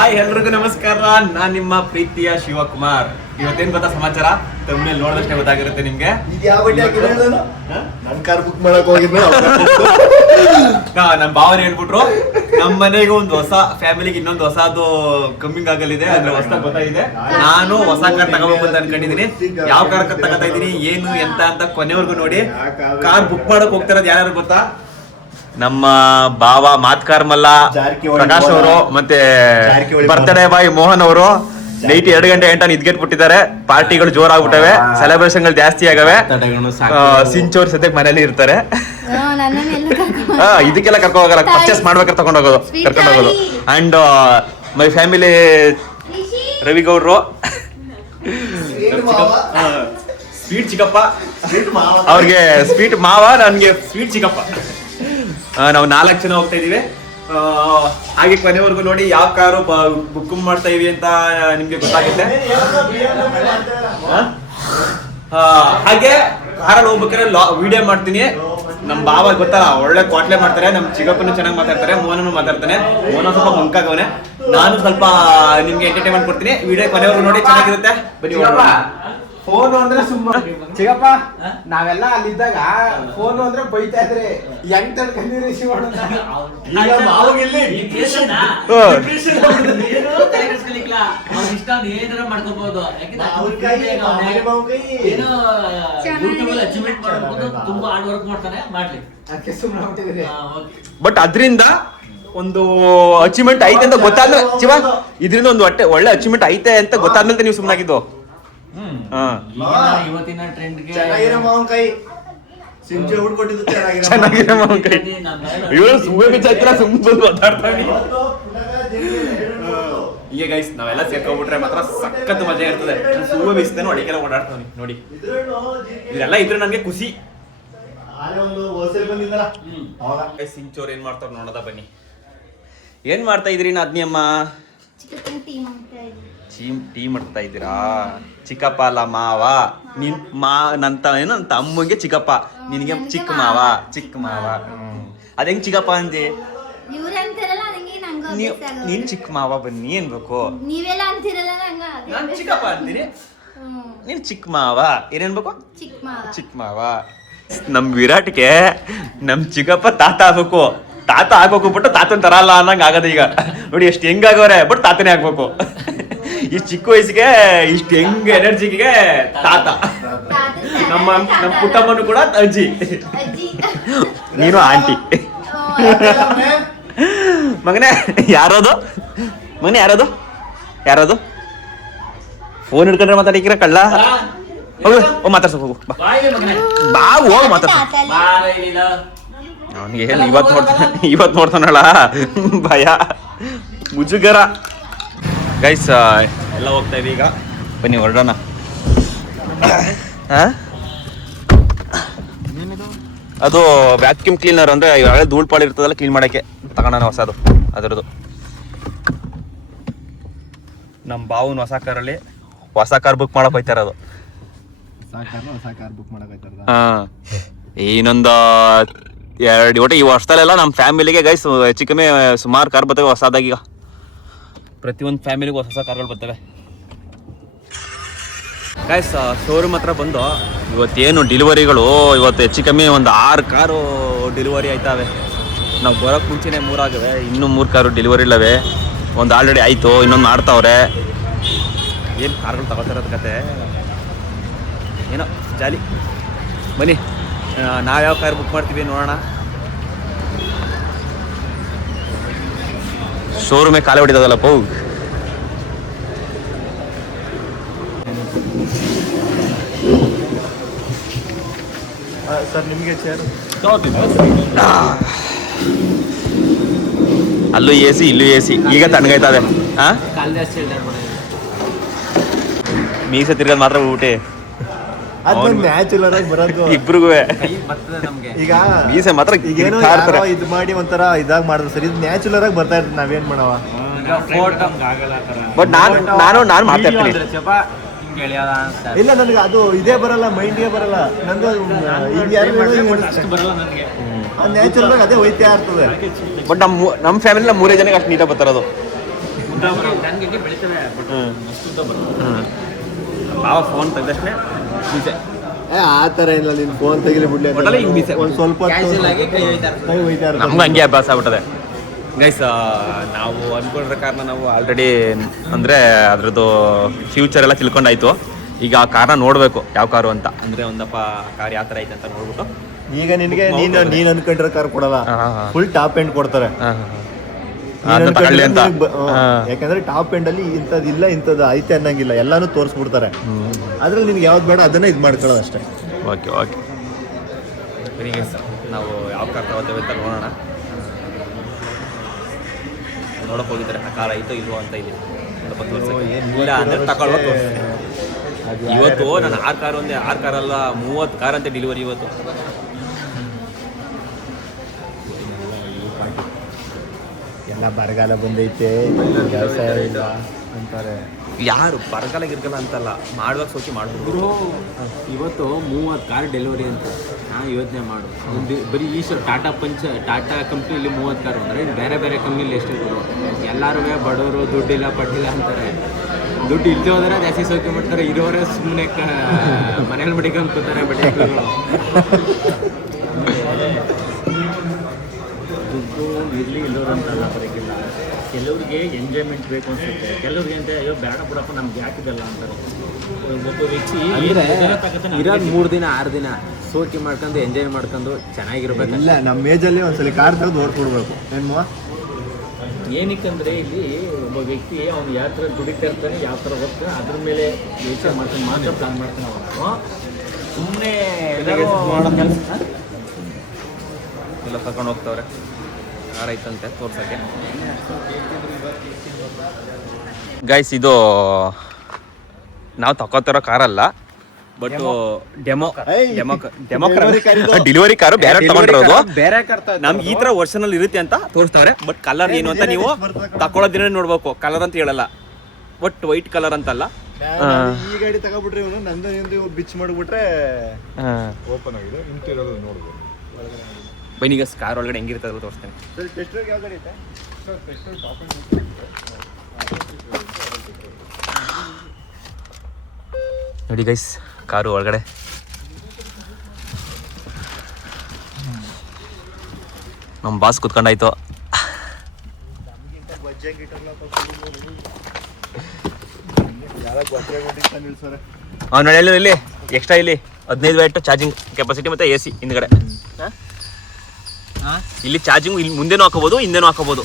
Hi ಎಲ್ರಿಗೂ ನಮಸ್ಕಾರ. ನಾನ್ ನಿಮ್ಮ ಪ್ರೀತಿಯ ಶಿವಕುಮಾರ್. ಇವತ್ತೇನ್ ಗೊತ್ತಾ ಸಮಾಚಾರ? ತಮ್ಮಲ್ಲಿ ನೋಡಿದಷ್ಟೇ ಗೊತ್ತಾಗಿರುತ್ತೆ ನಿಮ್ಗೆ. ನನ್ ಕಾರ್ ಬುಕ್ ಮಾಡಕ್ ಹೋಗಿದ್ದೆ. ನಮ್ ಭಾವನೆ ಹೇಳ್ಬಿಟ್ರು ನಮ್ ಮನೆಗೆ ಒಂದು ಹೊಸ ಫ್ಯಾಮಿಲಿಗೆ ಇನ್ನೊಂದು ಹೊಸದು ಕಮ್ಮಿಂಗ್ ಆಗಲಿದೆ, ಅಂದ್ರೆ ಹೊಸ ಗೊತ್ತಾಗಿದೆ. ನಾನು ಹೊಸ ಕಾರ್ ತಗೋಬೇಕು ಅಂತ ಅನ್ಕೊಂಡಿದೀನಿ. ಯಾವ ಕಾರ್ ತಗೋತಾ ಇದೀನಿ, ಏನು ಎಂತ ಅಂತ ಕೊನೆವರೆಗೂ ನೋಡಿ. ಕಾರ್ ಬುಕ್ ಮಾಡಕ್ ಹೋಗ್ತಾರದ್ ಯಾರು ಗೊತ್ತಾ? ನಮ್ಮ ಬಾವ ಮಾತ್ಕಾರ್ ಮಲ್ಲ ಪ್ರಕಾಶ್ ಅವರು ಮತ್ತೆ ಬರ್ತ್ಡೇ ಬಾಯ್ ಮೋಹನ್ ಅವರು ನೈಟ್ 2 ಗಂಟೆ ನಿದ್ಗೆಟ್ಬಿಟ್ಟಿದ್ದಾರೆ. ಪಾರ್ಟಿಗಳು ಜೋರಾಗ್ಬಿಟ್ಟವೆ, ಸೆಲೆಬ್ರೇಷನ್ ಗಳು ಜಾಸ್ತಿ ಆಗವೆ. ಸಿಂಚೋರ್ ಸದ್ಯಕ್ಕೆ ಮನೇಲಿ ಇರ್ತಾರೆ. ಇದಕ್ಕೆಲ್ಲ ಕರ್ಕೊಂಡು ಹೋಗಲ್ಲ, ಪರ್ಚೇಸ್ ಮಾಡ್ಬೇಕಾದ್ರೆ ಕರ್ಕೊಂಡು ಹೋಗೋದು. ಅಂಡ್ ಮೈ ಫ್ಯಾಮಿಲಿ ರವಿ ಗೌಡ್ರು, ಸ್ವೀಟ್ ಚಿಕ್ಕಪ್ಪ, ಅವ್ರಿಗೆ ಸ್ವೀಟ್ ಮಾವ, ನನ್ಗೆ ಸ್ವೀಟ್ ಚಿಕ್ಕಪ್ಪ. ನಾವು 4 ಜನ ಹೋಗ್ತಾ ಇದೀವಿ. ಹಾಗೆ ಕೊನೆವರೆಗೂ ನೋಡಿ ಯಾವ ಕಾರು ಬುಕ್ ಮಾಡ್ತಾ ಇದೀವಿ ಅಂತ ನಿಮ್ಗೆ ಗೊತ್ತಾಗುತ್ತೆ. ಹಾಗೆ ಕಾರಲ್ಲಿ ಹೋಗ್ಬೇಕಾದ್ರೆ ವಿಡಿಯೋ ಮಾಡ್ತೀನಿ. ನಮ್ ಬಾವ ಗೊತ್ತಲ್ಲ, ಒಳ್ಳೆ ಕ್ವಾಟ್ಲೆ ಮಾಡ್ತಾರೆ. ನಮ್ ಚಿಕ್ಕಪ್ಪನು ಚೆನ್ನಾಗಿ ಮಾತಾಡ್ತಾರೆ, ಮೋಹನನು ಮಾತಾಡ್ತಾನೆ. ಮೋಹನ ಸ್ವಲ್ಪ ಮುಂಕಾಗವನೆ, ನಾನು ಸ್ವಲ್ಪ ನಿಮ್ಗೆ ಎಂಟರ್ಟೈನ್ಮೆಂಟ್ ಕೊಡ್ತೀನಿ. ವಿಡಿಯೋ ಕೊನೆವರೆಗೂ ನೋಡಿ, ಚೆನ್ನಾಗಿರುತ್ತೆ. ಬನ್ನಿ. ಫೋನ್ ಅಂದ್ರೆ ಸುಮ್ಮನೆ ಚಿಕ್ಕಪ್ಪ, ನಾವೆಲ್ಲ ಅಲ್ಲಿದ್ದಾಗ ಫೋನ್ ಅಂದ್ರೆ ಬೈತಾ ಇದ್ರೆ ಹೆಂಗ್ ತಡ್ಕೊಂಡಿರಿ ಶಿವಣ್ಣ. ಬಟ್ ಅದ್ರಿಂದ ಒಂದು ಅಚೀವ್ಮೆಂಟ್ ಐತೆ ಅಂತ ಗೊತ್ತಾದ್ಮೇಲೆ ಶಿವ, ಇದರಿಂದ ಒಂದು ಒಳ್ಳೆ ಅಚೀವ್ಮೆಂಟ್ ಐತೆ ಅಂತ ಗೊತ್ತಾದ್ಮೇಲೆ ನೀವು ಸುಮ್ಮನಾಗಿದ್ದು. ಇವತ್ತಿನ ಟ್ರೆಂಡ್ಗೆ ಚೆನ್ನಾಗಿರೋ ಮಾವಿನಕಾಯಿ ಸಿಂಚೆ ಹುಡ್ಕೊಟ್ಟಿದ್ದು ಚೆನ್ನಾಗಿರೋ ಮಾವಿನಕಾಯಿ. ಇವರು ಸುಮ್ಮನೆ ಬಿಚ್ಚಾಯ್ತಾರ, ಸುಮ್ಮನೆ ಮಾತಾಡ್ತಾನೆ. ಈಗ ಗೈಸ್ ನಾವೆಲ್ಲ ಸೇರ್ಕೊಂಡ್ಬಿಟ್ರೆ ಮಾತ್ರ ಸಖತ್ ಮಜಾ ಇರ್ತದೆ. ಸುಮ್ಮನೆ ಬೀಸ್ತೇನೆ, ಅಡಿಗೆಲ್ಲ ಓಡಾಡ್ತಾನೆ ನೋಡಿ. ಇದೆಲ್ಲ ಇದ್ರೆ ನನ್ಗೆ ಖುಷಿ. ಸಿಂಚೋರ್ ಏನ್ ಮಾಡ್ತಾರ ನೋಡೋದ ಬನ್ನಿ. ಏನ್ ಮಾಡ್ತಾ ಇದ್ರಿ ಅದ್ನಿ ಅಮ್ಮ? ಟೀ ಮಾಡ್ತಾ ಇದ್ದೀರಾ? ಚಿಕ್ಕಪ್ಪ ಅಲ್ಲ ಮಾವ. ನನ್ನ ತಮ್ಮಗೆ ಚಿಕ್ಕಪ್ಪ, ನಿನಗೆ ಚಿಕ್ಕ ಮಾವ. ಅದೇಂಗ್ ಚಿಕ್ಕಪ್ಪ ಅಂದೆ? ನೀನ್ ಚಿಕ್ಕ ಮಾವ ಬನ್ನಿ ಅನ್ಬೇಕು. ನಾನ್ ಚಿಕ್ಕಪ್ಪ ಅಂತೀನಿ, ನೀನ್ ಚಿಕ್ಕ ಮಾವ. ಏನೇನ್ಬೇಕು? ಚಿಕ್ಕ ಮಾವ. ನಮ್ ವಿರಾಟ್ಗೆ ನಮ್ ಚಿಕ್ಕಪ್ಪ ತಾತ ಆಗ್ಬೇಕು. ತಾತ ಆಗ್ಬೇಕು ಬಿಟ್ಟು ತಾತನ್ ತರ ಅಲ್ಲ ಅನ್ನಂಗ್ ಆಗದ. ಈಗ ನೋಡಿ ಎಷ್ಟು ಹೆಂಗಾಗವ್ರೆ, ಬಟ್ ತಾತನೇ ಆಗ್ಬೇಕು. ಇಷ್ಟು ಚಿಕ್ಕ ವಯಸ್ಸಿಗೆ ಇಷ್ಟು ಹೆಂಗ್ ಎನರ್ಜಿಗೆ ತಾತ. ನಮ್ಮ ಪುಟ್ಟಮ್ಮನು ಕೂಡ ಅಜ್ಜಿ, ನೀನು ಆಂಟಿ. ಮಗನೇ ಯಾರದು? ಫೋನ್ ಹಿಡ್ಕೊಂಡ್ರೆ ಮಾತಾಡಿಕ್ಕಿರ ಕಳ್ಳ. ಹೋಗು ಮಾತಾಡ್ಸಕ್ ಹೋಗು. ಬಾ ಹೋಗ್ ಮಾತಾಡ್ಸ. ಅವನಿಗೆ ಹೇಳಿ ಇವತ್ತು ನೋಡ್ತಾನಲ್ಲ ಭಯ, ಮುಜುಗರ. ಗೈಸ್ ಎಲ್ಲ ಹೋಗ್ತಾ ಇದೀವಿ ಈಗ, ಬನ್ನಿ ಹೊರಡೋಣ. ಅದು ವ್ಯಾಕ್ಯೂಮ್ ಕ್ಲೀನರ್, ಅಂದ್ರೆ ಇವಾಗ ಧೂಳ್ಪಾಳು ಇರ್ತದಲ್ಲ, ಕ್ಲೀನ್ ಮಾಡಕ್ಕೆ ತಗೋಣ ಹೊಸದು. ಅದರದ್ದು ನಮ್ಮ ಬಾವನ್ ಹೊಸ ಕಾರಲ್ಲಿ ಹೊಸ ಕಾರ್ ಬುಕ್ ಮಾಡಕ್ ಹೋಯ್ತಾರ. ಅದು ಇನ್ನೊಂದು 2 ಒಟ್ಟು ಈ ವರ್ಷದಲ್ಲೆಲ್ಲ ನಮ್ಮ ಫ್ಯಾಮಿಲಿಗೆ ಗೈಸ್ ಹೆಚ್ಚು ಕಮ್ಮಿ ಸುಮಾರು ಕಾರ್ ಬರ್ತವೆ ಹೊಸದಾಗಿ. ಈಗ ಪ್ರತಿಯೊಂದು ಫ್ಯಾಮಿಲಿಗೂ ಹೊಸ ಕಾರ್ಗಳು ಬರ್ತವೆ. ಗೈಸ್ ಶೋರೂಮ್ ಹತ್ರ ಬಂದು ಇವತ್ತೇನು ಡೆಲಿವರಿಗಳು, ಇವತ್ತು ಹೆಚ್ಚು ಕಮ್ಮಿ ಒಂದು 6 ಕಾರು ಡೆಲಿವರಿ ಆಯ್ತವೆ. ನಾವು ಬರೋಕ್ಕೆ ಮುಂಚೆನೇ 3 ಆಗಿವೆ, ಇನ್ನೂ 3 ಕಾರು ಡೆಲಿವರಿ ಇಲ್ಲವೆ. ಒಂದು ಆಲ್ರೆಡಿ ಆಯಿತು, ಇನ್ನೊಂದು ಮಾಡ್ತಾವ್ರೆ. ಏನು ಕಾರ್ಗಳು ತಗೋತಿರೋದು ಕತೆ ಏನೋ ಜಾಲಿ. ಬನ್ನಿ ನಾವ್ಯಾವ ಕಾರ್ ಬುಕ್ ಮಾಡ್ತೀವಿ ನೋಡೋಣ. ಶೋರೂಮೇ ಕಾಲೇ ಹೊಡಿತದಲ್ಲ ಪೌ. ಸರ್ ನಿಮಗೆ ಚೇರ್ ಅಲ್ಲೂ ಎ ಸಿ ಇಲ್ಲೂ ಎ ಸಿ. ಈಗ ತಣ್ಣಗೈತದೆ. ಮೀಸೆ ತಿರ್ಗದ್ ಮಾತ್ರ ಊಟೆ ನ್ಯಾಚುರಲ್ ಆಗಿ ಬರೋದು ಇಬ್ರಿಗೂ. ಈಗ ಮೀಸೆ ಮಾತ್ರ ಇದು ಮಾಡಿ ಒಂಥರ ಇದಾಗ ಮಾಡಿದ್ರು ಸರ್. ಇದು ನ್ಯಾಚುರಲ್ ಆಗಿ ಬರ್ತಾ ಇರ್ತದೆ, ನಾವೇನ್ ಮಾಡವ. ಬಟ್ ನಾನು ಮಾತಾಡ್ತೀನಿ. ಇಲ್ಲ ನನಗೆ ಅದು ಇದೇ ಬರಲ್ಲ, ಮೈಂಡ್ಗೆ ಬರಲ್ಲ ನಂದು. ನ್ಯಾಚುರಲ್ ಆಗಿ ಅದೇ ಹೋಯ್ತಾ ಇರ್ತದೆ. ಬಟ್ ನಮ್ಮ ಫ್ಯಾಮಿಲಿ 3 ಜನಕ್ಕೆ ಅಷ್ಟು ನೀಟಾಗಿ ಬರ್ತಾರದು. ಬಾವ ಫೋನ್ ತೆಗ್ದಷ್ಟೇ ಮೀಸೆ ಆ ಥರ ಇಲ್ಲ, ನೀನು ಫೋನ್ ತೆಗಿಲಿ ಬಿಡ್ಲಿ ಒಟ್ಟಲ್ಲಿ ಹಿಂಗ್ ಮೀಸೆ. ಒಂದು ಸ್ವಲ್ಪ ಕೈ ಹೋಯ್ತಾ ಇರ್ತದೆ. ನಮ್ಗೆ ಹಂಗೆ ಅಭ್ಯಾಸ ಆಗ್ಬಿಟ್ಟದೆ ಗೈಸ್. ನಾವು ಅನ್ಕೊಂಡಿರೋ ಕಾರಣ ನಾವು ಆಲ್ರೆಡಿ ಅಂದರೆ ಅದ್ರದ್ದು ಫ್ಯೂಚರ್ ಎಲ್ಲ ತಿಳ್ಕೊಂಡಾಯ್ತು. ಈಗ ಆ ಕಾರ್ನ ನೋಡಬೇಕು ಯಾವ ಕಾರು ಅಂತ, ಅಂದರೆ ಒಂದಪ್ಪ ಕಾರ್ ಯಾವ ಥರ ಐತೆ ಅಂತ ನೋಡ್ಬಿಟ್ಟು. ಈಗ ನಿನಗೆ ನೀನು ಅನ್ಕೊಂಡಿರೋ ಕಾರ್ ಕೊಡಲ್ಲ, ಫುಲ್ ಟಾಪ್ ಎಂಡ್ ಕೊಡ್ತಾರೆ. ಯಾಕಂದ್ರೆ ಟಾಪ್ ಎಂಡ್ ಅಲ್ಲಿ ಇಂಥದ್ದಿಲ್ಲ ಇಂಥದ್ದು ಐತೆ ಅನ್ನಂಗಿಲ್ಲ, ಎಲ್ಲಾನು ತೋರಿಸ್ಬಿಡ್ತಾರೆ. ಅದ್ರಲ್ಲಿ ನಿನ್ಗೆ ಯಾವ್ದು ಬೇಡ ಅದನ್ನ ಇದು ಮಾಡ್ಕೊಳ್ಳೋದು ಅಷ್ಟೇ. ಓಕೆ ಓಕೆ ಬರೀ ನಾವು ಯಾವ ಕಾರ್ ತಗೋತೇವೆ ಅಂತ ನೋಡೋಣ. ನೋಡೋಕೆ ಹೋಗಿದ್ದಾರೆ ಆ ಕಾರ್ ಐತೋ ಇಲ್ವೋ ಅಂತ ಇಲ್ಲಿ ಇಲ್ಲ ಅಂದರೆ ತಗೊಳ್ಬೋದು ತೋರಿಸ್ತೀನಿ. ಇವತ್ತು ನಾನು 6 ಕಾರ್ ಒಂದೇ 6 ಕಾರಲ್ಲ 30 ಕಾರ್ ಅಂತ ಡೆಲಿವರಿ ಇವತ್ತು. ಎಲ್ಲ ಬರಗಾಲ ಬಂದೈತೆ, ವ್ಯವಸಾಯ ಇಲ್ಲ ಅಂತಾರೆ. ಯಾರು ಬರಗಾಲ ಗಿರ್ಗಲ್ಲ ಅಂತಲ್ಲ, ಮಾಡುವಾಗ ಸೋಚಿ ಮಾಡ್ಬೋದು. ಇವತ್ತು 30 ಕಾರ್ ಡೆಲಿವರಿ ಅಂತ ಯೋಚನೆ ಮಾಡು. ಬರೀ ಟಾಟಾ ಕಂಪ್ನಿಯಲ್ಲಿ 30 ಕಾರ್ ಅಂದರೆ ಬೇರೆ ಬೇರೆ ಕಂಪ್ನಿಲಿ ಎಷ್ಟು ಎಲ್ಲರೂ ಬಡವರು ದುಡ್ಡಿಲ್ಲ ಪಡ್ಡಿಲ್ಲ ಅಂತಾರೆ. ದುಡ್ಡು ಇಲ್ಲದೆ ಹೋದ್ರೆ ಜಾಸ್ತಿ ಸೋಕೆ ಮಾಡ್ತಾರೆ, ಇರೋರೇ ಸುಮ್ಮನೆ ಮನೇಲಿ ಮಡಿಕೊಂಡು ಕೂತಾರೆ ಬಡ್ಡಿಗಳು. ದುಡ್ಡು ಇರಲಿ ಇಲ್ಲೋರು ಅಂತಲ್ಲ ಬರೋಕ್ಕಿಲ್ಲ. ಕೆಲವ್ರಿಗೆ ಎಂಜಾಯ್ಮೆಂಟ್ ಬೇಕು ಅನ್ಸುತ್ತೆ, ಕೆಲವ್ರಿಗೆ ಅಂತ ಅಯ್ಯೋ ಬೇಡ ಬಿಡಪ್ಪ ನಮ್ಗೆ ಯಾಕಿದಲ್ಲ ಅಂತಾರೆ. ಒಬ್ಬ ವ್ಯಕ್ತಿ ಇರೋದು 3 ದಿನ 6 ದಿನ ಸೋಕಿ ಮಾಡ್ಕೊಂಡು ಎಂಜಾಯ್ ಮಾಡ್ಕೊಂಡು ಚೆನ್ನಾಗಿರ್ಬೇಕು. ಇಲ್ಲ, ನಮ್ಮ ಏಜಲ್ಲಿ ಒಂದ್ಸಲಿ ಕಾರ್ ತೆಗೆದು ಓಡ್ಕೊಡ್ಬೇಕು ಏನು. ಏನಕ್ಕಂದ್ರೆ ಇಲ್ಲಿ ಒಬ್ಬ ವ್ಯಕ್ತಿ ಅವ್ನು ಯಾವ ಥರ ದುಡಿತಾ ಇರ್ತಾನೆ, ಯಾವ ಥರ ಹೋಗ್ತಾನೆ, ಅದ್ರ ಮೇಲೆ ಯೋಚನೆ ಮಾಡ್ತಾನೆ, ಮಾತ್ರ ಪ್ಲಾನ್ ಮಾಡ್ತಾನೆ. ಅವನು ಸುಮ್ಮನೆ ಎಲ್ಲ ತಗೊಂಡು ಹೋಗ್ತವ್ರೆ. ಕಾರ್ ಐತಂತೆ ತೋರ್ಸಕ್ಕೆ. ಗೈಸ್ ಇದು ನಾವು ತಗೋತಿರೋ ಕಾರಲ್ಲ, ಬಟ್ ಡೆಮೋ ಡೆಲಿವರಿ ಕಾರು ಬೇರೆ ತಗೊಂಡಿರೋದು. ನಮ್ಗೆ ಈ ತರ ವರ್ಷನ್ ಅಲ್ಲಿ ಇರುತ್ತೆ ಅಂತ ತೋರಿಸ್ತವ್ರೆ. ಬಟ್ ಕಲರ್ ಏನು ಅಂತ ನೀವು ತಗೊಳ್ಳೋದಿನ ನೋಡ್ಬೇಕು. ಕಲರ್ ಅಂತ ಹೇಳಲ್ಲ, ಬಟ್ ವೈಟ್ ಕಲರ್ ಅಂತಲ್ಲ. ಈ ಗಾಡಿ ತಗೊಬಿಟ್ರೆ ಇವನು ನಂದು ಬಿಚ್ ಮಾಡಿಬಿಟ್ರೆ ಓಪನ್ ಆಗಿದೆ, ಇಂಟೀರಿಯರ್ ನೋಡ್ಬೋದು. ಬೈನಿಗ ಕಾರ್ ಒಳಗಡೆ ಹೆಂಗಿರ್ತದೆ ತೋರಿಸ್ತೇನೆ. ಯಾವ ಗಾಡಿ ಐತೆ ನೋಡಿ ಗೈಸ್, ಕಾರು ಒಳಗಡೆ ನಮ್ಮ ಬಾಸ್ ಕುತ್ಕೊಂಡಾಯ್ತು. ನೋಡಿ ಇಲ್ಲಿ ಎಕ್ಸ್ಟ್ರಾ ಇಲ್ಲಿ 15 ವ್ಯಾಟ್ ಚಾರ್ಜಿಂಗ್ ಕೆಪಾಸಿಟಿ ಮತ್ತೆ AC ಹಿಂದ್ಗಡೆ. ಇಲ್ಲಿ ಚಾರ್ಜಿಂಗ್ ಇಲ್ಲಿ ಮುಂದೆನೂ ಹಾಕೋಬಹುದು, ಹಿಂದೆನೂ ಹಾಕೋಬಹುದು.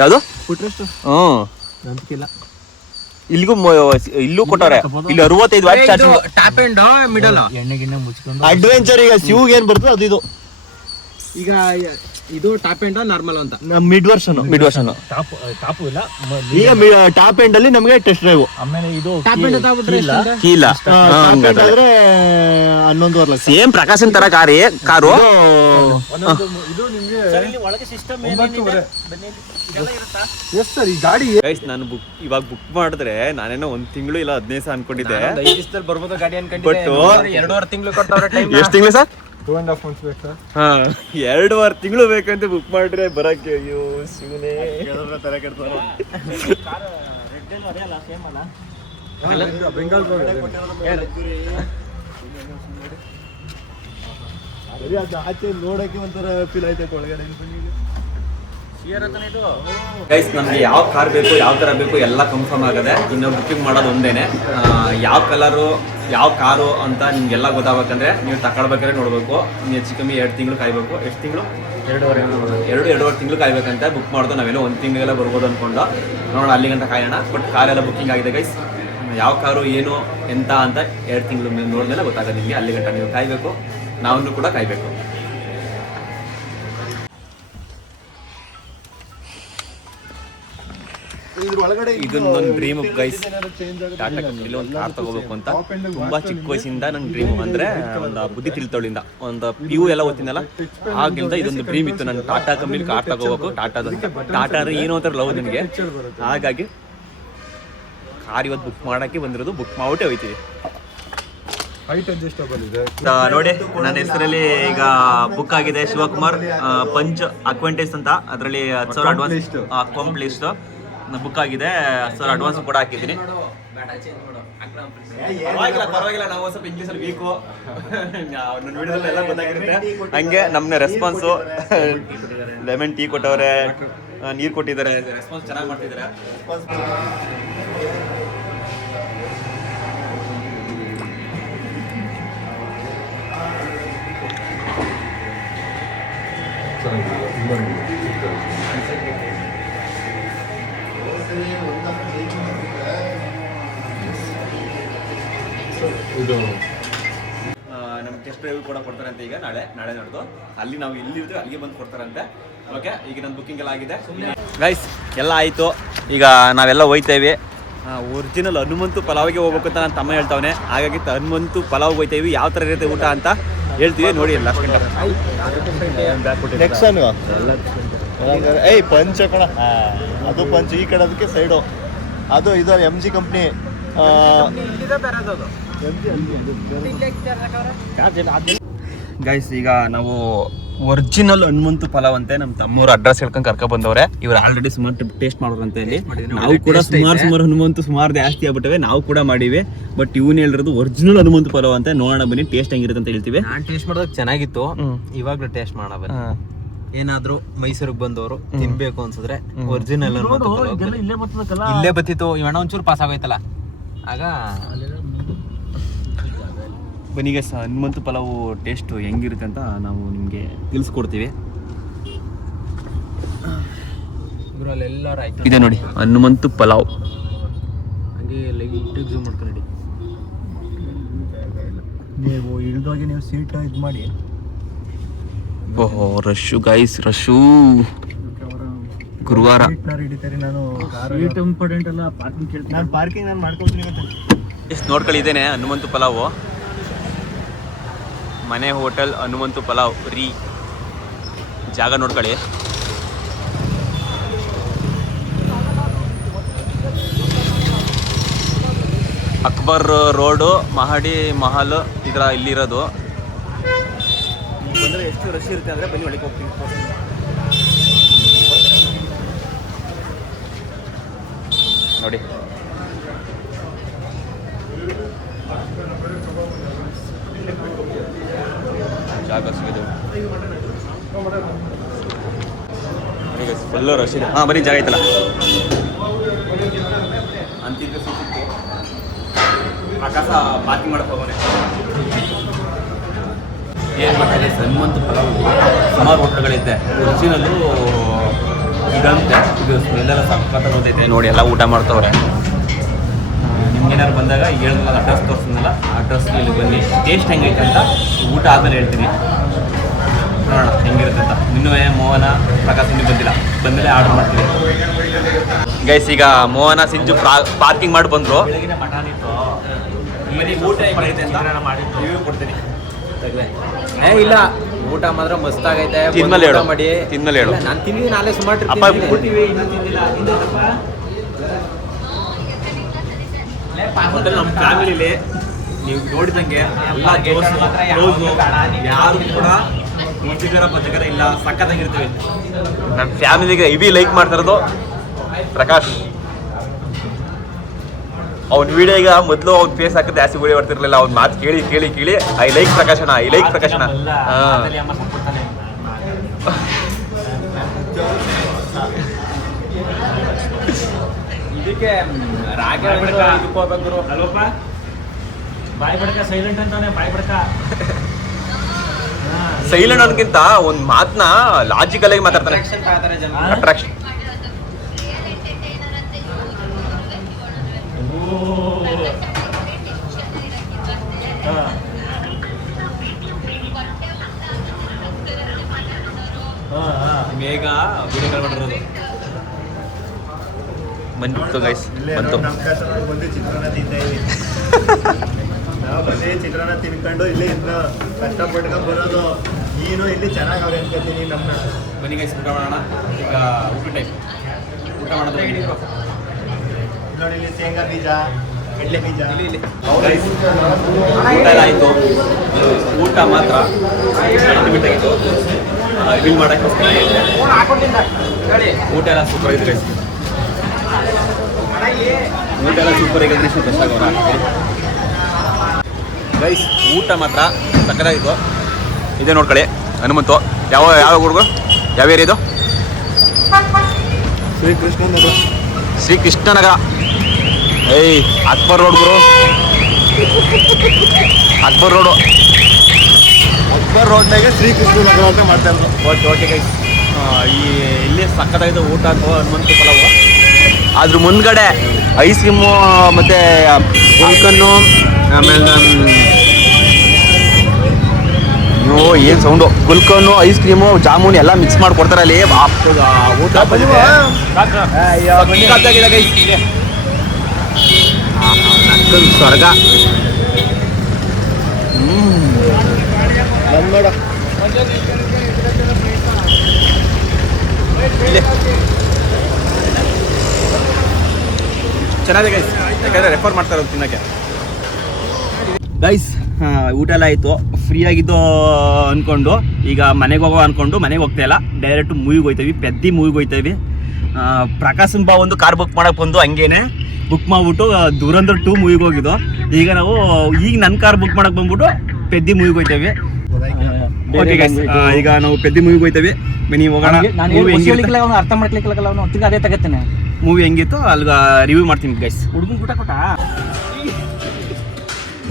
ಯಾವುದು ಇಲ್ಲಿಗೂ ಇಲ್ಲೂ ಕೊಟ್ಟಾರೆ. ಇಲ್ಲಿ 65 watt charging. Top end middle adventure. ಈಗ ಸಿವ್ಗೆ ಏನ್ ಬರ್ತದೆ ಅದು ಇದು. ಈಗ ಇದು ಟಾಪ್ ಎಂಡ್ ನಾರ್ಮಲ್ ಅಂತ ಮಿಡ್ ವರ್ಷನ್ ಟಾಪು ಇಲ್ಲ. ಈಗ ಟಾಪ್ ಎಂಡ್ ಅಲ್ಲಿ ನಮಗೆ ಟೆಸ್ಟ್ ಡ್ರೈವ್. ಆಮೇಲೆ ಇದು ಟಾಪ್ ಎಂಡ್ ಕೀಲ 11.5 ಲಕ್ಷ. ಸೇಮ್ ಪ್ರಕಾಶನ್ ತರ ಕಾರು. ಇದು ನಿಮಗೆ ಒಳಗೆ ಸಿಸ್ಟಮ್ ಏನಿದೆ ಎಸ್ ಸರ್. ಈ ಗಾಡಿ ನಾನು ಇವಾಗ ಬುಕ್ ಮಾಡಿದ್ರೆ ನಾನೇನೋ 1 ತಿಂಗಳು ಇಲ್ಲ 15 ದಿವಸ ಅನ್ಕೊಂಡಿದ್ದೆ. 5 ದಿವಸದಲ್ಲಿ ಬರ್ಬೋದು ಗಾಡಿ ಅನ್ಕೊಂಡಿದ್ದೆ. ಬಟ್ 2.5 ತಿಂಗಳು ಕೊಡ್ತಾವ್ರೆ ಟೈಮ್. ಎಷ್ಟು ತಿಂಗಳು ಸರ್? 2.5 months ಬೇಕಾ? 2.5 ತಿಂಗಳು ಬೇಕಂತ ಬುಕ್ ಮಾಡ್ರೆ ಬರಕ್ಕೆ. ಅಯ್ಯೋ ಶಿವನೇ, ತರ ಕೆಡ್ತಾರೆ. ಆಚೆ ನೋಡಕ್ಕೆ ಒಂಥರ ಫೀಲ್ ಆಯ್ತೈತೆ ಒಳಗಡೆ. ಗೈಸ್, ನಮ್ಗೆ ಯಾವ ಕಾರ್ ಬೇಕು, ಯಾವ ತರ ಬೇಕು ಎಲ್ಲ ಕನ್ಫರ್ಮ್ ಆಗದೆ. ಇನ್ನು ಬುಕ್ಕಿಂಗ್ ಮಾಡೋದು ಒಂದೇನೆ. ಯಾವ ಕಲರು ಯಾವ ಕಾರು ಅಂತ ನಿಮ್ಗೆಲ್ಲ ಗೊತ್ತಾಗಬೇಕಂದ್ರೆ ನೀವು ತಗೊಳ್ಬೇಕಾದ್ರೆ ನೋಡ್ಬೇಕು. ಇನ್ನು ಹೆಚ್ಚು ಕಮ್ಮಿ 2 ತಿಂಗಳು ಕಾಯ್ಬೇಕು. ಎಷ್ಟು ತಿಂಗಳು? 2.5 ತಿಂಗಳು ಕಾಯ್ಬೇಕಂತ. ಬುಕ್ ಮಾಡೋದು ನಾವೆಲ್ಲ 1 ತಿಂಗಳಿಗೆಲ್ಲ ಬರ್ಬೋದು ಅಂದ್ಕೊಂಡು ನೋಡೋಣ, ಅಲ್ಲಿಗಂತ ಕಾಯೋಣ. ಬಟ್ ಕಾರೆಲ್ಲ ಬುಕ್ಕಿಂಗ್ ಆಗಿದೆ ಗೈಸ್. ಯಾವ ಕಾರು ಏನು ಎಂತ ಅಂತ 2 ತಿಂಗಳು ನೋಡಿದ್ಮೇಲೆ ಗೊತ್ತಾಗೋದು ನಿಮಗೆ. ಅಲ್ಲಿಗಂಟ ನೀವು ಕಾಯಬೇಕು, ನಾವು ಕೂಡ ಕಾಯಬೇಕು. ಇದೊಂದೊಂದು ಡ್ರೀಮ್ ಗೈಸ್. ಟಾಟಾ ಕಂಪ್ನಿಲಿ ಒಂದು ಕಾರ್ ತಗೋಬೇಕು ಅಂತ ತುಂಬಾ ಚಿಕ್ಕ ವಯಸ್ಸಿಂದ ನಂಗೆ ಡ್ರೀಮ್. ಅಂದ್ರೆ ಒಂದು ಬುದ್ಧಿ ತಿಳಿತವಳಿಂದ ಒಂದು PU ಎಲ್ಲ ಓದ್ತಿದ್ದಲ್ಲ ಆಗಿಂದ ಇದೊಂದು ಡ್ರೀಮ್ ಇತ್ತು. ನಂಗೆ ಟಾಟಾ ಕಂಪ್ನಿಲಿ ಕಾರ್ ತಗೋಬೇಕು. ಟಾಟಾ ಅಂದ್ರೆ ಏನೋ ಅಂತಾರೆ ಲವ್ ನನಗೆ. ಹಾಗಾಗಿ ಕಾರ್ ಇವತ್ತು ಬುಕ್ ಮಾಡಕ್ಕೆ ಬಂದಿರೋದು. ಬುಕ್ ಮಾಡ್ಬಿಟ್ಟೆ ಹೋಯ್ತೀವಿ. ಹೈಟ್ ಅಡ್ಜಸ್ಟಬಲ್ ಇದೆ. ನೋಡಿ ನನ್ನ ಹೆಸರಲ್ಲಿ ಈಗ ಬುಕ್ ಆಗಿದೆ ಶಿವಕುಮಾರ್ ಪಂಚ್ ಅಕ್ವೆಂಟೇಜ್ ಅಂತ. ಅದರಲ್ಲಿ 10,000 ಅಡ್ವಾನ್ಸ್ ಅಕಾಂಪ್ಲಿಷ್ಡ್ ಬುಕ್ ಆಗಿದೆ. 10,000 ಅಡ್ವಾನ್ಸ್ ಕೂಡ ಹಾಕಿದ್ದೀನಿ. ಪರವಾಗಿಲ್ಲ, ನಾವು ಸ್ವಲ್ಪ ಇಂಗ್ಲೀಷಲ್ಲಿ ವೀಕು. ನನ್ನ ವಿಡಿಯೋದಲ್ಲಿ ಎಲ್ಲ ಗೊತ್ತಾಗಿರುತ್ತೆ. ಹಂಗೆ ನಮ್ಮನ್ನ ರೆಸ್ಪಾನ್ಸು ಲೆಮನ್ ಟೀ ಕೊಟ್ಟವ್ರೆ, ನೀರು ಕೊಟ್ಟಿದ್ದಾರೆ, ರೆಸ್ಪಾನ್ಸ್ ಚೆನ್ನಾಗಿ ಮಾಡ್ತಿದ್ದಾರೆ. ನಮ್ಗೆ ಟೆಸ್ಟ್ ಡ್ರೈವ್ ಕೂಡ ಕೊಡ್ತಾರಂತೆ ಈಗ ನಾಳೆ ನಡೆದು. ಅಲ್ಲಿ ನಾವು ಇಲ್ಲಿರ್ತೀವಿ ಅಲ್ಲಿಗೆ ಬಂದು ಕೊಡ್ತಾರಂತೆ. ಓಕೆ, ಈಗ ನನ್ನ ಬುಕ್ಕಿಂಗ್ ಎಲ್ಲ ಆಗಿದೆ ಗೈಸ್, ಎಲ್ಲ ಆಯಿತು. ಈಗ ನಾವೆಲ್ಲ ಹೋಯ್ತೇವೆ. ಒರಿಜಿನಲ್ ಹನುಮಂತು ಪಲಾವಿಗೆ ಹೋಗ್ಬೇಕು ಅಂತ ನನ್ನ ತಮ್ಮ ಹೇಳ್ತಾವನೆ. ಹಾಗಾಗಿ ಹನುಮಂತು ಪಲಾವ್ ಹೋಯ್ತೇವೆ. ಯಾವ ಥರ ಇರುತ್ತೆ ಊಟ ಅಂತ ಹೇಳ್ತೀವಿ, ನೋಡಿ ಎಲ್ಲ ನೆಕ್ಸ್ಟ್ ಅಲ್ವಾ ಏಯ್ ಪಂಚ ಕಣ, ಅದು ಪಂಚ್ ಈ ಕಡೆ ಅದಕ್ಕೆ ಸೈಡು ಅದು ಇದು MG ಕಂಪ್ನಿ. ಗೈಸ್, ಈಗ ನಾವು ಒರಿಜಿನಲ್ ಹನುಮಂತು ಪಲಾವ್ ಅಂತೆ ನಮ್ಮ ತಮ್ಮವ್ರು ಅಡ್ರೆಸ್ ಹೇಳ್ಕೊಂಡು ಕರ್ಕೊಂಡ್ ಬಂದವ್ರೆ. ಇವ್ರು ಆಲ್ರೆಡಿ ಸುಮಾರು ಟೇಸ್ಟ್ ಮಾಡೋರಂತೆ ಇಲ್ಲಿ. ನಾವು ಕೂಡ ಸುಮಾರು ಹನುಮಂತು ಸುಮಾರು ಜಾಸ್ತಿ ಆಗ್ಬಿಟ್ಟವೆ, ನಾವು ಕೂಡ ಮಾಡೀವಿ. ಬಟ್ ಇವ್ನು ಹೇಳಿರೋದು ಒರಿಜಿನಲ್ ಹನುಮಂತು ಪಲಾವ್ ಅಂತ. ನೋಡೋಣ ಬನ್ನಿ ಟೇಸ್ಟ್ ಹೆಂಗಿರುತ್ತೆ ಅಂತ ಹೇಳ್ತೀವಿ. ನಾನು ಟೇಸ್ಟ್ ಮಾಡೋದಕ್ಕೆ ಚೆನ್ನಾಗಿತ್ತು. ಇವಾಗ್ಲೂ ಟೇಸ್ಟ್ ಮಾಡೋಣ ಬನ್ನಿ. ಏನಾದ್ರೂ ಮೈಸೂರಿಗೆ ಬಂದವರು ತಿನ್ಬೇಕು ಅನ್ಸಿದ್ರೆ ಒರಿಜಿನಲ್ ಇಲ್ಲೇ ಬತ್ತಿತ್ತು. ಇವಣ್ಣ ಒಂಚೂರು ಪಾಸ್ ಆಗೋಯ್ತಲ್ಲ ಆಗ. ಬನ್ನಿಗೆ ಹನುಮಂತು ಪಲಾವು ಟೇಸ್ಟ್ ಹೆಂಗಿರುತ್ತೆ ಅಂತ ನಾವು ನಿಮಗೆ ತಿಳಿಸ್ಕೊಡ್ತೀವಿ. ಎಲ್ಲರೂ ಆಯ್ತು ಇದೆ ನೋಡಿ ಹನುಮಂತು ಪಲಾವ್. ಹಂಗೆ ಲೈಟ್ ಝೂಮ್ ಮಾಡ್ಕೊಂಡು ನೀವು ಇಳಿದೋಗಿ ನೀವು ಸೀಟ್ ಇದು ಮಾಡಿ. ಓಹೋ, ರಶ್ಶು ಗೈಸ್, ರಶ್ಶು. ಗುರುವಾರ ನಾನು ಇಂಪಾರ್ಟೆಂಟ್ ಅಲ್ಲ, ಪಾರ್ಕಿಂಗ್ ಕೇಳ್ತೀನಿ. ನಾನು ಪಾರ್ಕಿಂಗ್ ನಾನು ಮಾಡ್ಕೊಳ್ತೀನಿ ಇವತ್ತು. ಎಷ್ಟು ನೋಡ್ಕೊಳ್ಳಿದ್ದೇನೆ ಹನುಮಂತು ಪಲಾವು. ಮನೆ ಹೋಟೆಲ್ ಹನುಮಂತು ಪಲಾವ್ ರೀ, ಜಾಗ ನೋಡ್ಕೊಳ್ಳಿ. ಅಕ್ಬರ್ ರೋಡು, ಮಹಡಿ ಮಹಲ್ ಇಲ್ಲಿರೋದು. ಬಂದರೆ ಎಷ್ಟು ರಶ್ ಇರುತ್ತೆ ಅಂದರೆ ಬನ್ನಿ ಒಳಗೆ ಹೋಗ್ತೀನಿ. ನೋಡಿ ಜಾಗ ಸಿಗೋದು ಫುಲ್ಲು ರಶ್ ಇದೆ. ಹಾಂ ಬನ್ನಿ, ಜಾಗ ಐತಲ್ಲ ಅಂತಿದ್ದು ಸಿಕ್ಕಿತ್ತು. ಆಕಾಶ ಪಾರ್ಕಿಂಗ್ ಮಾಡಕ್ಕೆ ಹೋಗೋಣ. ಏನು ಮಾಡ್ತಾರೆ ಹನುಮಂತು ಪಲಾವ್ ಸುಮಾರು ಹೋಟೆಲ್ಗಳಿದೆ. ಒರಿಜಿನಲ್ಲು ಇದಂತೆ, ಇದು ಸ್ಮೆಲ್ಲೆಲ್ಲ ಸಕ್ಕತ್ತಾಗಿ ಓದೈತೆ. ನೋಡಿ ಎಲ್ಲ ಊಟ ಮಾಡ್ತವ್ರೆ. ನಿಮ್ಗೇನಾದ್ರು ಬಂದಾಗ ಹೇಳಿದ್ನಲ್ಲ ಅಡ್ರೆಸ್ ತೋರಿಸಿದ್ನಲ್ಲ, ಅಡ್ರೆಸ್ಗೆ ಇಲ್ಲಿ ಬನ್ನಿ. ಟೇಸ್ಟ್ ಹೆಂಗೈತೆ ಅಂತ ಊಟ ಆದಮೇಲೆ ಹೇಳ್ತೀನಿ. ನೋಡೋಣ ಹೆಂಗಿರುತ್ತೆ ಅಂತ. ಇನ್ನೂ ಮೋಹನ ಪ್ರಕಾಶ್ ಇನ್ನೂ ಬಂದಿಲ್ಲ, ಬಂದಮೇಲೆ ಆರ್ಡರ್ ಮಾಡ್ತೀವಿ. ಗೈಸ್, ಈಗ ಮೋಹನ ಸಿಂಜು ಪಾರ್ಕಿಂಗ್ ಮಾಡಿ ಬಂದರು. ಮಟನ್ ಇತ್ತು, ಊಟ ಹೆಂಗೈತೆ ಅಂತ ರಿವ್ಯೂ ಕೊಡ್ತೀನಿ. ಇಲ್ಲ ಊಟ ಮಾತ್ರ ಮಸ್ತ್ ಆಗೈತೆ. ತಿನ್ಮೇಲೆ ಹೇಳು, ಮಾಡಿ ತಿನ್ಮೇಲೆ ಹೇಳು. ನಾನು ತಿಂದ್ವಿ, ನಾಳೆ ಸುಮಾರು ಅಪ್ಪ ಹೋಟೆಲ್ ನಮ್ಮ ಫ್ಯಾಮಿಲಿಲಿ ನೀವು ನೋಡಿದಂಗೆ ಎಲ್ಲ ಯಾರು ಕೂಡ ಮುಚ್ಚಿಗರ ಪಚ್ಚಗರ ಇಲ್ಲ, ಸಕ್ಕತ್ತಾಗಿರ್ತೀವಿ. ನಮ್ಮ ಫ್ಯಾಮಿಲಿಗೆ ಹೆವಿ ಲೈಕ್ ಮಾಡ್ತಿರೋದು ಪ್ರಕಾಶ್. ಅವ್ನ ವಿಡಿಯೋ ಈಗ ಮೊದಲು ಅವ್ನ ಫೇಸ್ ಹಾಕಿದ್ರೆ ಜಾಸ್ತಿ ವಿಡಿಯೋ ಬರ್ತಿರ್ಲಿಲ್ಲ. ಅವ್ನ ಮಾತು ಕೇಳಿ ಕೇಳಿ ಕೇಳಿ ಐ ಲೈಕ್ ಪ್ರಕಾಶನ, ಐ ಲೈಕ್ ಪ್ರಕಾಶನ. ಇದಕ್ಕೆ ರಾಘವೇಂದ್ರ ಅಲ್ವಪ್ಪ, ಬಾಯ್ ಬಡ್ಕ ಸೈಲೆಂಟ್ ಅಂತಾನೆ. ಬಾಯ್ ಬಡ್ಕ ಸೈಲೆಂಟ್ ಅನ್ನೋದಕ್ಕಿಂತ ಒಂದು ಮಾತನ್ನ ಲಾಜಿಕಲ್ ಆಗಿ ಮಾತಾಡ್ತಾನೆ. ಅಟ್ರಾಕ್ಷನ್. ಬೇಗ ವಿಡಿಯೋ ಮಾಡಿರೋದು ಬಂತು ಗೈಸ್, ಬಂತು. ಬಂದು ಚಿತ್ರಾನ್ನ ತಿಂತಾ ಇದ್ದೀವಿ. ನಾವು ಬರೀ ಚಿತ್ರಾನ್ನ ತಿನ್ಕೊಂಡು ಇಲ್ಲಿ ಕಷ್ಟಪಟ್ಕೊಂಡು ಬರೋದು. ನೀನು ಇಲ್ಲಿ ಚೆನ್ನಾಗಿ ಅವ್ರು ಅನ್ಕೋತೀನಿ ನಮ್ಮನ್ನ. ಬನ್ನಿ ಗೈಸ್, ಊಟ ಮಾಡೋಣ. ಈಗ ಊಟ ಟೈಮ್. ಊಟ ಮಾಡೋದು ನೋಡಿ, ಇಲ್ಲಿ ಶೇಂಗಾ ಬೀಜ, Guys, ಊಟ ಎಲ್ಲ ಆಯಿತು. ಊಟ ಮಾತ್ರ ಅಲ್ಟಿಮೇಟ್ ಆಗಿತ್ತು. ರಿವೀಲ್ ಮಾಡೋಕ್ಕೋಸ್ಕರ ಊಟ ಎಲ್ಲ ಸೂಪರ್ ಆಗಿದೆ ಗೈಸ್. ಊಟ ಎಲ್ಲ ಸೂಪರ್ ಆಗಿದೆ ಗೈಸ್. ಊಟ ಮಾತ್ರ ಸಕ್ಕತ್ತಾಗಿತ್ತು. ಇದೆ ನೋಡ್ಕೊಳ್ಳಿ ಹನುಮಂತು. ಯಾವ ಹುಡುಗ ಯಾವ ಏರಿಯಾ ಇದು? ಶ್ರೀಕೃಷ್ಣನಗರ. ಏಯ್ ಅಕ್ಬರ್ ರೋಡ್ ಗುರು, ಅಕ್ಬರ್ ರೋಡು. ಅಕ್ಬರ್ ರೋಡ್ನಾಗೆ ಶ್ರೀಕೃಷ್ಣನಗರ ಅಂತ ಮಾಡ್ತಾ ಇರೋದು. ಓಕೆ ಗೈಸ್, ಇಲ್ಲಿ ಸಕ್ಕತ್ತಾಗಿದೆ ಊಟ ಅಂತ ಹನುಮಂತು ಪಲಾವು. ಅದ್ರ ಮುಂದ್ಗಡೆ ಐಸ್ ಕ್ರೀಮು ಮತ್ತು ಗುಲ್ಕನ್ನು, ಆಮೇಲೆ ಏನು ಸೌಂಡು, ಗುಲ್ಕನ್ನು, ಐಸ್ ಕ್ರೀಮು, ಜಾಮೂನ್ ಎಲ್ಲ ಮಿಕ್ಸ್ ಮಾಡಿ ಕೊಡ್ತಾರೆ ಅಲ್ಲಿ. ಊಟ ಬಂದಿದೆ ಗೈಸ್. ಸ್ವರ್ಗ. ಚೆನ್ನಾಗಿದೆ ಗೈಸ್, ಯಾಕಂದರೆ ರೆಫರ್ ಮಾಡ್ತಾ ಇರೋದು ತಿನ್ನೋಕ್ಕೆ. ಗೈಸ್ ಊಟ ಎಲ್ಲ ಆಯಿತು, ಫ್ರೀ ಆಗಿದ್ದು ಅಂದ್ಕೊಂಡು ಈಗ ಮನೆಗೆ ಹೋಗೋ ಅಂದ್ಕೊಂಡು ಮನೆಗೆ ಹೋಗ್ತಾ ಇಲ್ಲ, ಡೈರೆಕ್ಟ್ ಮೂವಿಗೆ ಹೋಗ್ತೀವಿ. ಪೆದ್ದಿ ಮೂವಿಗೆ ಹೋಗ್ತೀವಿ. ಪ್ರಕಾಶನ್ ಬಾ ಒಂದು ಕಾರ್ ಬುಕ್ ಮಾಡೋಕೆ ಬಂದು ಹಂಗೇನೆ ಬುಕ್ ಮಾಡಿಬಿಟ್ಟು ದುರಂಧರ್ 2 ಮೂವಿಗೆ ಹೋಗಿದ್ದು. ಈಗ ನಾವು ನನ್ನ ಕಾರ್ ಬುಕ್ ಮಾಡೋಕೆ ಬಂದ್ಬಿಟ್ಟು ಪೆದ್ದಿ ಮೂವಿಗೆ ಹೋಗ್ತೀವಿ. ಓಕೆ ಗೈಸ್, ಈಗ ನಾವು ಪೆದ್ದಿ ಮೂವಿಗೆ ಹೋಗ್ತೀವಿ. ಬನ್ನಿ ಹೋಗೋಣ. ಮೂವಿ ಹೆಂಗಿತ್ತು ಅರ್ಥ ಮಾಡ್ಲಿಕ್ಕಿಲ್ಲ ಅವನು ತಿರ್ಗಿ ಅದೇ ತಗತ್ತೇನೆ. ಮೂವಿ ಹೆಂಗಿತ್ತು ಅಲ್ಗ ರಿವ್ಯೂ ಮಾಡ್ತೀನಿ ಗೈಸ್. ಹುಡುಗನ್ ಊಟ ಕೊಟ್ಟ.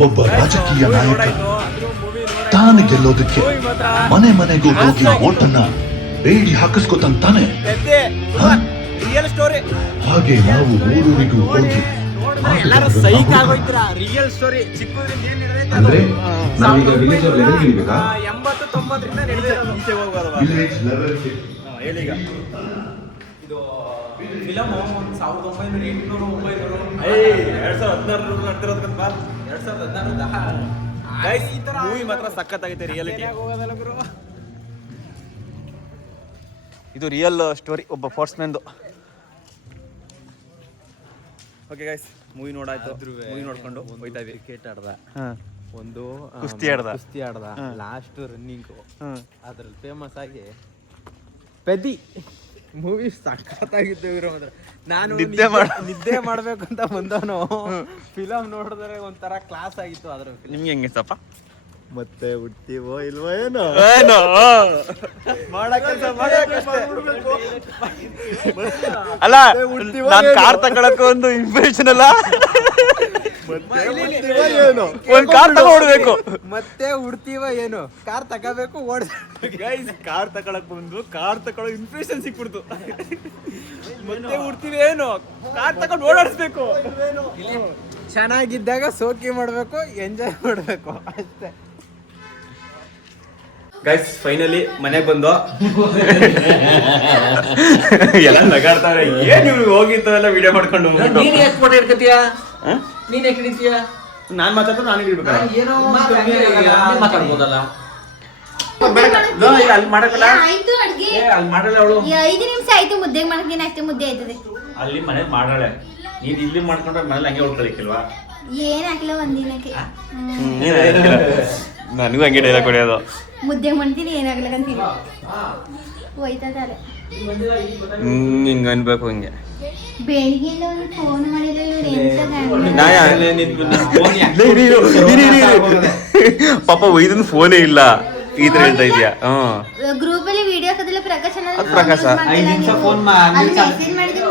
ಒಬ್ಬ ರಾಜಕೀಯ ನಾಯಕ ತಾನು ಗೆಲ್ಲೋದಕ್ಕೆ ಮನೆ ಮನೆಗೂ ಹೋಗಿ ಓಟನ್ನ ಬೇಡಿ ಹಾಕಿಸ್ಕೊತಾನೆ. Real story. ಹಾಗೆ ನಾವು ಊರೂರಿಗೂ ಹೋಗಿ ರಿಯಲ್ ಸ್ಟೋರಿ. ಅಂದ್ರೆ ನಾವೀಗ ವಿಲೇಜ್ ಅವ್ರ ಲೆವೆಲ್ಗೆ ಇಳಿಬೇಕಾ? 80-90ರಿಂದ ಈಚೆ ಹೋಗೋದು. ವಿಲೇಜ್ ಲೆವೆಲ್ಗೆ ಹೇಳಿ ಈಗ ಇದು ಫಿಲಮ್ 1900-1900 2016 ನಡೆದಿರೋದಕ್ಕಂತ 2016 ಮೂವಿ ಮಾತ್ರ ಸಖತ್ತಾಗೈತೆ. ರಿಯಾಲಿಟಿ ಇದು ರಿಯಲ್ ಸ್ಟೋರಿ. ಒಬ್ಬ ಫೋರ್ಸ್ಮ್ಯಾನ್ದು. ಓಕೆ ಗೈಸ್, ಮೂವಿ ನೋಡಾಯ್ತು. ಮೂವಿ ನೋಡ್ಕೊಂಡು ಹೋಯ್ತಾ ಇದ್ವಿ. ಕ್ರಿಕೆಟ್ ಆಡ್ದ, ಒಂದು ಕುಸ್ತಿ ಆಡ್ದ, ಲಾಸ್ಟ್ ರನ್ನಿಂಗು, ಅದ್ರಲ್ಲಿ ಫೇಮಸ್ ಆಗಿ ಪೆದ್ದಿ ಮೂವಿ ಸಖತ್ತಾಗಿತ್ತು ಇರೋ ಮಾತ್ರ. ನಾನು ನಿದ್ದೆ ಮಾಡ್ಬೇಕು ಅಂತ ಬಂದವನು ಫಿಲಮ್ ನೋಡಿದ್ರೆ ಒಂಥರ ಕ್ಲಾಸ್ ಆಗಿತ್ತು. ಅದ್ರ ನಿಮ್ಗೆ ಹೆಂಗೆ ಸಪ್ಪ? ಮತ್ತೆ ಹುಡ್ತೀವೋ ಇಲ್ವೋ ಏನೋ ಅಲ್ಲ, ನಾನು ಕಾರ್ ತಗೊಳಕ್ಕೆ ಒಂದು ಇನ್ಫಾರ್ಮೇಶನ್ ಅಲ್ಲ, ಒಂದು ಕಾರ್ ತಗೊಂಡ್ಬೇಕು. ಮತ್ತೆ ಹುಡ್ತೀವ ಏನು, ಕಾರ್ ತಗೋಬೇಕು, ಗೈಸ್ ಕಾರ್ ತಗೊಳಕ್ ಬಂದು ಕಾರ್ ತಗೊಳ್ಳೋ ಇನ್ಫಾರ್ಮೇಶನ್ ಸಿಕ್ಬಿಡ್ತು. ಮತ್ತೆ ಹುಡ್ತೀವಿ ಏನು, ಕಾರ್ ತಗೊಂಡು ಓಡಾಡಿಸ್ಬೇಕು. ಚೆನ್ನಾಗಿದ್ದಾಗ ಸೋಕಿ ಮಾಡ್ಬೇಕು, ಎಂಜಾಯ್ ಮಾಡ್ಬೇಕು ಅಷ್ಟೇ. ಗೈಸ್ ಫೈನಲಿ ಮನೆಗೆ ಬಂದು ಎಲ್ಲ ನಗಾಡ್ತಾರೆ. ಏನ್ ನೀವು ಹೋಗಿತ್ತವೆಲ್ಲ ವಿಡಿಯೋ ಮಾಡ್ಕೊಂಡು ನೀನ್ ಎಷ್ಟು ಫೋಟೋ ಇಡ್ಕತೀಯಾ? ನೀನ್ ಯಾಕೆ ಹಿಡಿತೀಯ? ನಾನ್ ಮಾತಾಡ್ತಾ ನಾನು ಹಿಡಿಬೇಕು. ಏನೋ ಮಾತಾಡ್ಬೋದಲ್ಲ. ಅಲ್ಲಿ ಮಾಡಕ್ಕಲ್ಲ, ಆಯ್ತು ಅಡ್ಗೆ ಅಲ್ಲಿ ಮಾಡಲ್ಲ ಅವಳು. 5 ನಿಮಿಷ ಆಯ್ತು. ಮುದ್ದೆ ಮಾಡ್ತೀನಿ ಅಷ್ಟೇ, ಮುದ್ದೆ ಆಯ್ತದೆ. ಅಲ್ಲಿ ಮನೆಗೆ ಮಾಡಾಳೆ, ನೀನ್ ಇಲ್ಲಿ ಮಾಡ್ಕೊಂಡ್ರೆ ಮನೇಲಿ ಹಂಗೆ ಉಳ್ಕೊಳಿಕ್ಕಿಲ್ವಾ? ಏನ್ ಹಾಕಿಲ್ಲ ಒಂದಿನಕ್ಕೆ. ನನಗೂ ಹಂಗೆ ಡೈಲಾಗ್ ಕೊಡೋದು. ಮುದ್ದೆ ಮಾಡ್ತೀನಿ ಏನಾಗ್ಲಕ್ಕಂತೀನಿ ಹೋಯ್ತದಲ್ಲ. ಹಿಂಗೆ ಅನ್ಬೇಕು. ಹಂಗೆ ಬೆಳಿಗ್ಗೆಯಿಂದ ಒಂದು ಫೋನ್ ಮಾಡಿಲ್ಲ ಇವ್ರು. ಪಾಪ ಒಯ್ದನ್ ಫೋನೇ ಇಲ್ಲ, ಈ ತರ ಹೇಳ್ತಾ ಇದೀಯಾ? ಗ್ರೂಪ್ ಅಲ್ಲಿ ವಿಡಿಯೋ ಹಾಕೋದಿಲ್ಲ. ಪ್ರಕಾಶ್ ಪ್ರಕಾಶ ಮೆಸೇಜ್ ಮಾಡಿದ್ರೆ